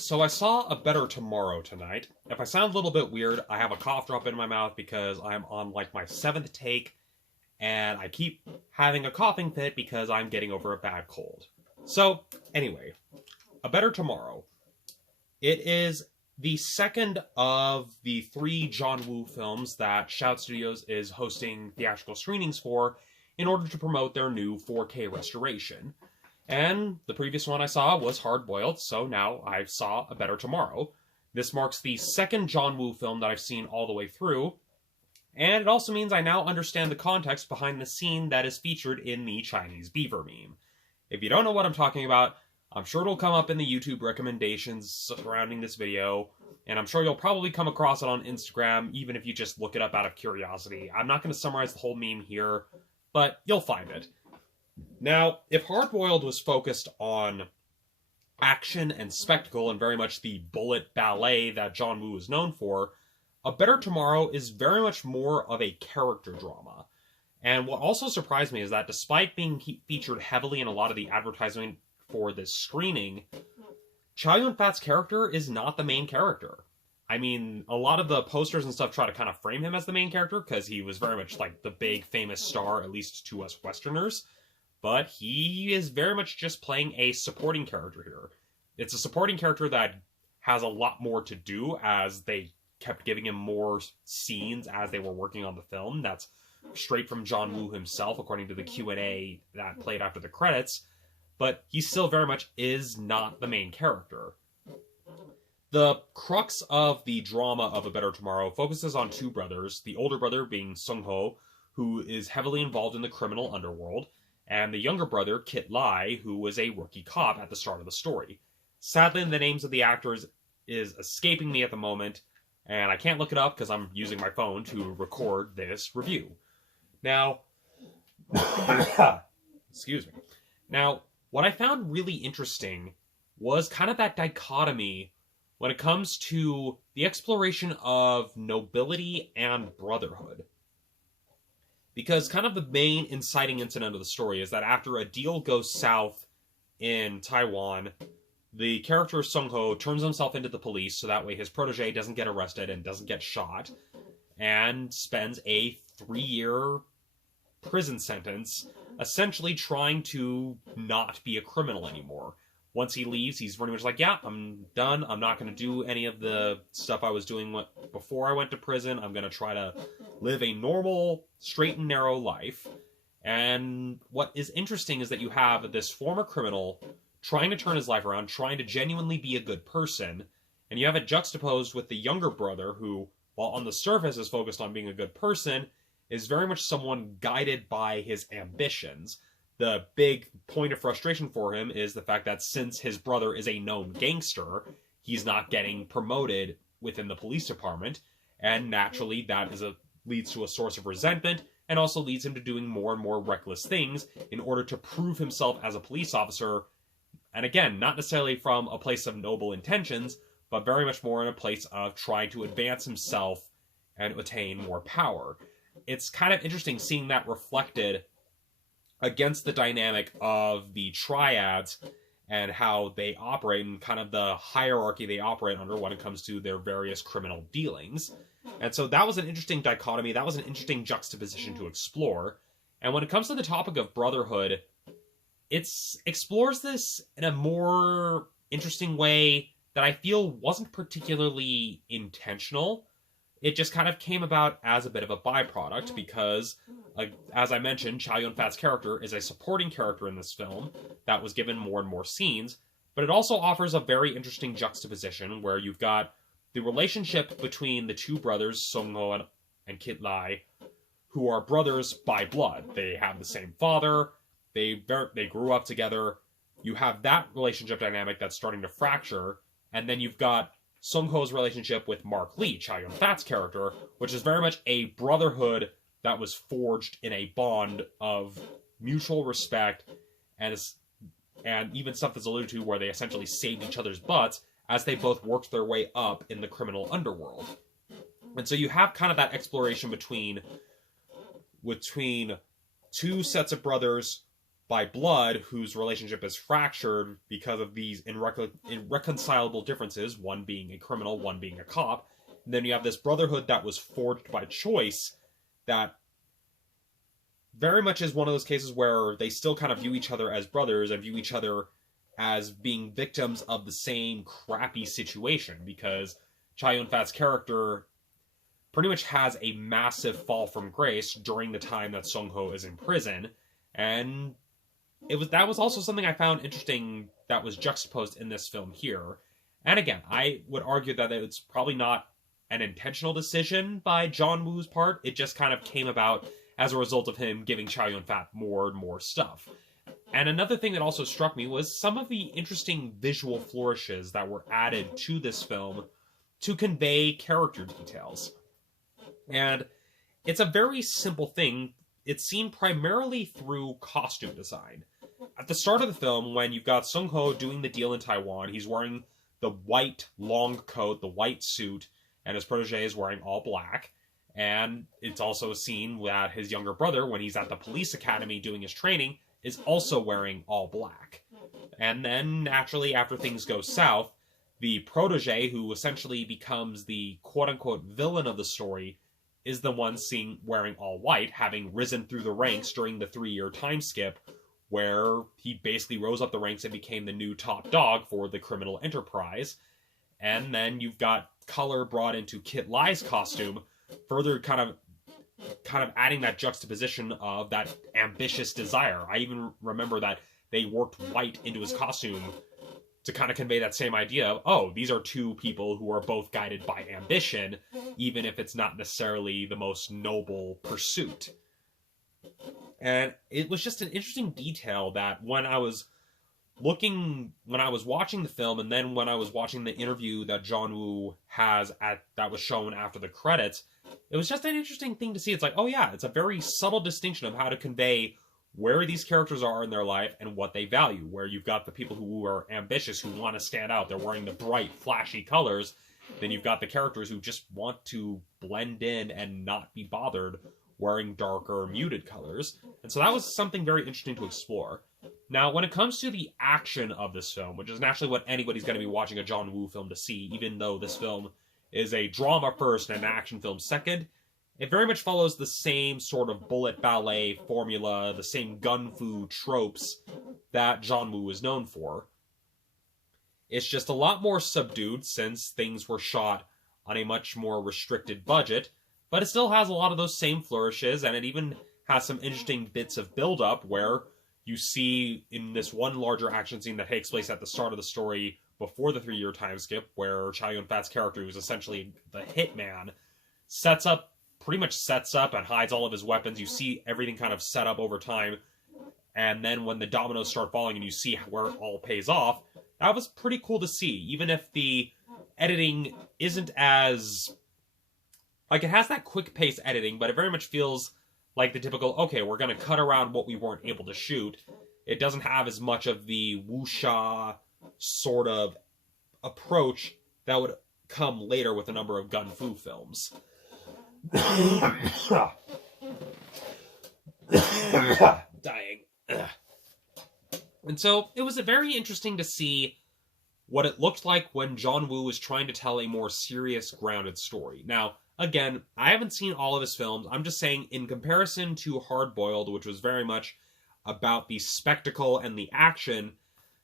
So I saw A Better Tomorrow tonight. If I sound a little bit weird, I have a cough drop in my mouth because I'm on like my 7th take, and I keep having a coughing fit because I'm getting over a bad cold. So, anyway, A Better Tomorrow. It is the second of the 3 John Woo films that Shout Studios is hosting theatrical screenings for in order to promote their new 4K restoration. And the previous one I saw was Hard Boiled, so now I saw A Better Tomorrow. This marks the second John Woo film that I've seen all the way through, and it also means I now understand the context behind the scene that is featured in the Chinese beaver meme. If you don't know what I'm talking about, I'm sure it'll come up in the YouTube recommendations surrounding this video, and I'm sure you'll probably come across it on Instagram, even if you just look it up out of curiosity. I'm not going to summarize the whole meme here, but you'll find it. Now, if Hard Boiled was focused on action and spectacle and very much the bullet ballet that John Woo is known for, A Better Tomorrow is very much more of a character drama. And what also surprised me is that despite being featured heavily in a lot of the advertising for this screening, Chow Yun-fat's character is not the main character. I mean, a lot of the posters and stuff try to kind of frame him as the main character because he was very much like the big famous star, at least to us Westerners. But he is very much just playing a supporting character here. It's a supporting character that has a lot more to do, as they kept giving him more scenes as they were working on the film. That's straight from John Woo himself, according to the Q&A that played after the credits. But he still very much is not the main character. The crux of the drama of A Better Tomorrow focuses on 2 brothers, the older brother being Sung-ho, who is heavily involved in the criminal underworld, and the younger brother, Kit Lai, who was a rookie cop at the start of the story. Sadly, the names of the actors is escaping me at the moment, and I can't look it up because I'm using my phone to record this review. Now, excuse me. Now, what I found really interesting was kind of that dichotomy when it comes to the exploration of nobility and brotherhood. Because kind of the main inciting incident of the story is that after a deal goes south in Taiwan, the character Sung-ho turns himself into the police so that way his protege doesn't get arrested and doesn't get shot, and spends a 3-year prison sentence essentially trying to not be a criminal anymore. Once he leaves, he's pretty much like, yeah, I'm done. I'm not going to do any of the stuff I was doing before I went to prison. I'm going to try to live a normal, straight and narrow life. And what is interesting is that you have this former criminal trying to turn his life around, trying to genuinely be a good person, and you have it juxtaposed with the younger brother who, while on the surface is focused on being a good person, is very much someone guided by his ambitions. The big point of frustration for him is the fact that since his brother is a known gangster, he's not getting promoted within the police department, and naturally that leads to a source of resentment, and also leads him to doing more and more reckless things in order to prove himself as a police officer, and again, not necessarily from a place of noble intentions, but very much more in a place of trying to advance himself and attain more power. It's kind of interesting seeing that reflected against the dynamic of the triads and how they operate and kind of the hierarchy they operate under when it comes to their various criminal dealings. And so that was an interesting dichotomy. That was an interesting juxtaposition to explore. And when it comes to the topic of brotherhood, it explores this in a more interesting way that I feel wasn't particularly intentional. It just kind of came about as a bit of a byproduct because, as I mentioned, Chow Yun-fat's character is a supporting character in this film that was given more and more scenes, but it also offers a very interesting juxtaposition where you've got the relationship between the 2 brothers, Sung-ho and Kit Lai, who are brothers by blood. They have the same father, they grew up together. You have that relationship dynamic that's starting to fracture, and then you've got Sung-ho's relationship with Mark Lee, Chow Yun-fat's character, which is very much a brotherhood that was forged in a bond of mutual respect, and even stuff that's alluded to where they essentially saved each other's butts as they both worked their way up in the criminal underworld. And so you have kind of that exploration between 2 sets of brothers by blood whose relationship is fractured because of these irreconcilable differences, one being a criminal, one being a cop. And then you have this brotherhood that was forged by choice that very much is one of those cases where they still kind of view each other as brothers and view each other as being victims of the same crappy situation, because Chow Yun-fat's character pretty much has a massive fall from grace during the time that Sung-ho is in prison, and that was also something I found interesting that was juxtaposed in this film here. And again, I would argue that it's probably not an intentional decision by John Woo's part. It just kind of came about as a result of him giving Chow Yun-fat more and more stuff. And another thing that also struck me was some of the interesting visual flourishes that were added to this film to convey character details. And it's a very simple thing. It's seen primarily through costume design. At the start of the film, when you've got Sung-ho doing the deal in Taiwan, he's wearing the white long coat, the white suit, and his protege is wearing all black. And it's also seen that his younger brother, when he's at the police academy doing his training, is also wearing all black. And then, naturally, after things go south, the protege, who essentially becomes the quote-unquote villain of the story, is the one seen wearing all white, having risen through the ranks during the 3-year time skip, where he basically rose up the ranks and became the new top dog for the criminal enterprise. And then you've got color brought into Kit Lai's costume, further kind of adding that juxtaposition of that ambitious desire. I even remember that they worked white into his costume to kind of convey that same idea of, oh, these are two people who are both guided by ambition, even if it's not necessarily the most noble pursuit. And it was just an interesting detail that when I was watching the film, and then when I was watching the interview that John Woo has that was shown after the credits, it was just an interesting thing to see. It's like, oh yeah, it's a very subtle distinction of how to convey where these characters are in their life and what they value. Where you've got the people who are ambitious, who want to stand out, they're wearing the bright, flashy colors. Then you've got the characters who just want to blend in and not be bothered, wearing darker, muted colors. And so that was something very interesting to explore. Now, when it comes to the action of this film, which is naturally what anybody's going to be watching a John Woo film to see, even though this film is a drama first and an action film second, it very much follows the same sort of bullet ballet formula, the same gun fu tropes that John Woo is known for. It's just a lot more subdued since things were shot on a much more restricted budget, but it still has a lot of those same flourishes, and it even has some interesting bits of build-up where you see in this one larger action scene that takes place at the start of the story before the 3-year time skip, where Chow Yun-fat's character, who's essentially the hitman, pretty much sets up and hides all of his weapons. You see everything kind of set up over time, and then when the dominoes start falling and you see where it all pays off, that was pretty cool to see, even if the editing isn't as... Like, it has that quick-pace editing, but it very much feels like the typical, okay, we're going to cut around what we weren't able to shoot. It doesn't have as much of the wuxia sort of approach that would come later with a number of gun fu films. Dying. And so it was very interesting to see what it looked like when John Woo was trying to tell a more serious, grounded story. Now, again, I haven't seen all of his films. I'm just saying, in comparison to Hard Boiled, which was very much about the spectacle and the action,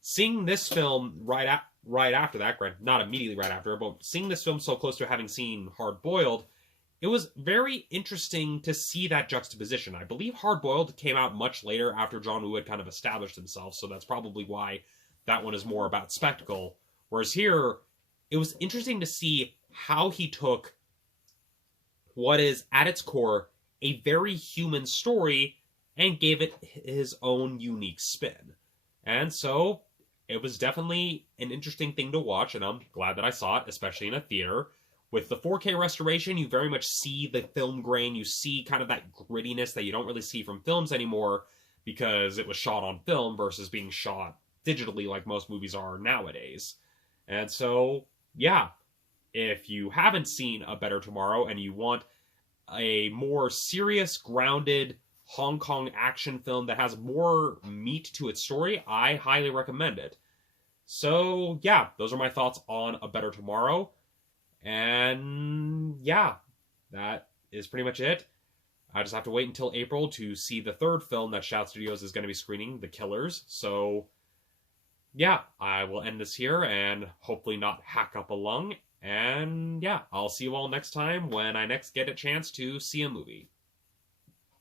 seeing this film right after that, not immediately right after, but seeing this film so close to having seen Hard Boiled, it was very interesting to see that juxtaposition. I believe Hard Boiled came out much later after John Woo had kind of established himself, so that's probably why that one is more about spectacle. Whereas here, it was interesting to see how he took what is, at its core, a very human story and gave it his own unique spin. And so, it was definitely an interesting thing to watch, and I'm glad that I saw it, especially in a theater. With the 4K restoration, you very much see the film grain, you see kind of that grittiness that you don't really see from films anymore, because it was shot on film versus being shot digitally like most movies are nowadays. And so, yeah, if you haven't seen A Better Tomorrow and you want a more serious, grounded Hong Kong action film that has more meat to its story, I highly recommend it. So, yeah, those are my thoughts on A Better Tomorrow. And yeah, that is pretty much it. I just have to wait until April to see the third film that Shout Studios is going to be screening, The Killers. So, yeah, I will end this here and hopefully not hack up a lung. And yeah, I'll see you all next time when I next get a chance to see a movie.